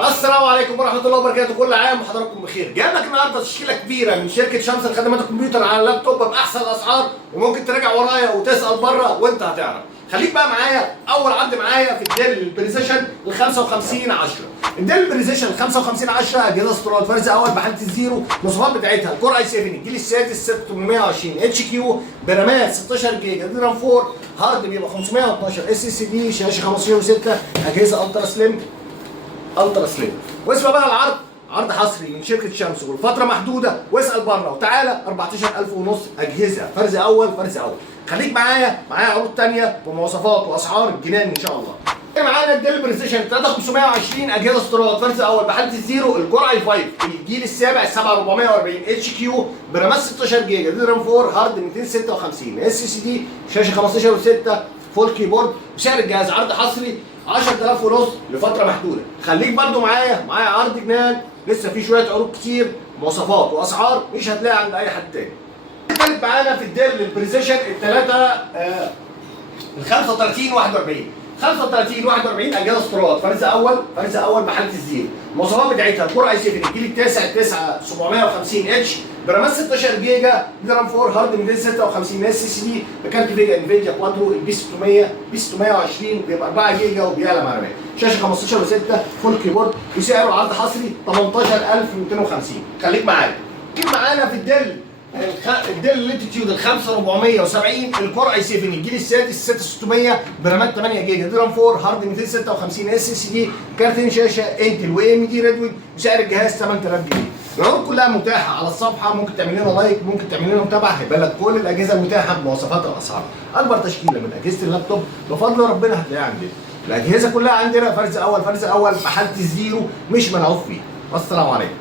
السلام عليكم ورحمة الله وبركاته، كل عام وحضراتكم بخير. جايب لك النهارده تشكيلة كبيرة من شركة شمس لخدمات الكمبيوتر على اللابتوب بأحسن الأسعار، وممكن تراجع ورايا وتسأل بره وأنت هتعرف. خليك بقى معايا. أول عرض معايا في الديل البريسيشن ال 5510. الديل البريسيشن ال 5510 أجهزة استيراد فرز أول بحالة الزيرو، المواصفات بتاعتها الكور اي 7 الجيل السادس 6820 اتش كيو برامات 16 جيجا دي رام 4، هارد بيبقى 512 اس اس دي، شاشة 15.6، أجهزة الترا سليم واسمع بقى العرض، عرض حصري من شركه شمس والفتره محدوده، واسال بره وتعالى 14000 ونص اجهزه فرز اول. خليك معايا عروض ثانيه ومواصفات واسعار الجنان ان شاء الله. معانا الديل بريسيشن 3520 اجهزه استيراد فرز اول بحاله الزيرو، الكور اي 5 الجيل السابع 7440 اتش كيو برامات 16 جيجا دي رام 4، هارد 256 اس اس دي، شاشه 15.6، فول كيبورد، وسعر الجهاز عرض حصري 10000 ونص لفتره محدوده. خليك برضو معايا عرض جنان، لسه في شويه عروض كتير، مواصفات واسعار مش هتلاقيها عند اي حد تاني. الثالث معانا في الديل البريسيشن الثلاثه ال 3541 اجهزه استيراد فرز اول بحاله الزيرو، المواصفات بتاعتها الكور اي 7 الجيل التاسع 9750 اتش برامات 16 جيجا دي رام 4، هارد 256 اس اس دي بكارت فيجا انفيديا كوادرو البي 620 بيبقى 4 جيجا وبيعلى مع رامات، شاشه 15.6، فول كيبورد، وسعره عرض حصري 18250. خليك معايا. معانا في الديل ليتيتيود ال 5470 الكور اي 7 الجيل السادس 6600 برامات 8 جيجا دي رام 4، هارد 256 اس اس دي، كارتين شاشه انتل واي ام دي ريدوينج، وسعر الجهاز 8000 جنيه. العروض كلها متاحه على الصفحه، ممكن تعمل لنا لايك، ممكن تعمل لنا متابعه، هيبقى لك كل الاجهزه المتاحه بمواصفاتها واسعارها. اكبر تشكيله من اجهزه اللابتوب بفضل ربنا هتلاقيها عندنا. الاجهزه كلها عندنا فرز اول بحاله الزيرو، مش ملعوب فيها. والسلام عليكم.